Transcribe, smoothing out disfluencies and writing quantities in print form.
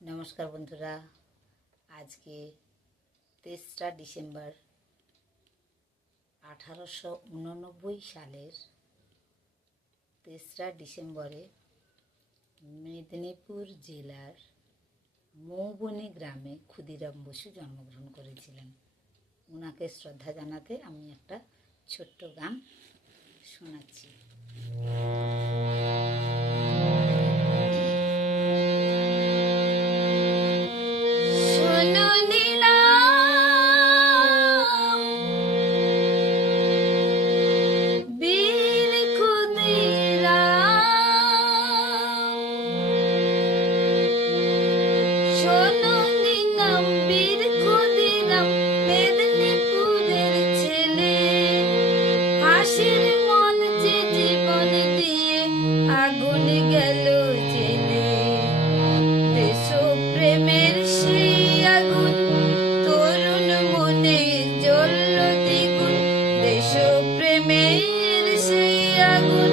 নমস্কার বন্ধুরা, আজকে 3রা ডিসেম্বর 1889 সালের 3রা ডিসেম্বরে মেদিনীপুর জেলার মৌবনী গ্রামে ক্ষুদিরাম বসু জন্মগ্রহণ করেছিলেন। ওনাকে শ্রদ্ধা জানাতে আমি একটা ছোট্ট গান শোনাচ্ছি। প্রেমের সেই আগুন